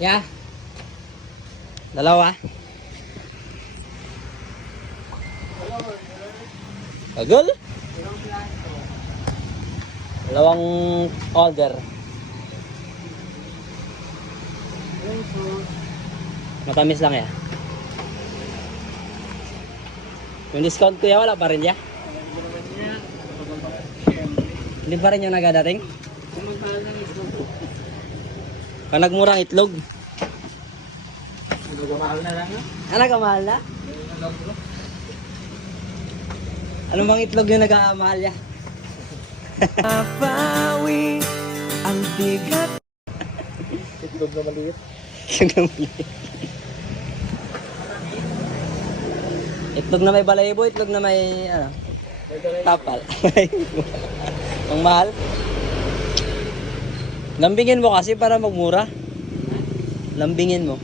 Yeah. Dalawa. Agol? Dalawang order. Matamis lang ya. Yung discount kuya wala pa rin ya? Hindi pa rin yung nagadating? Pag nagmurang itlog. Nagmamahal na lang. Nagmamahal na? Anong bang itlog yung nag-aamahal ya? Apawi ang bigat. Itlog na maliit. Itlog na may balayibo, itlog na may ano, tapal. Ang mahal. Lambingin mo kasi para magmura. Lambingin mo.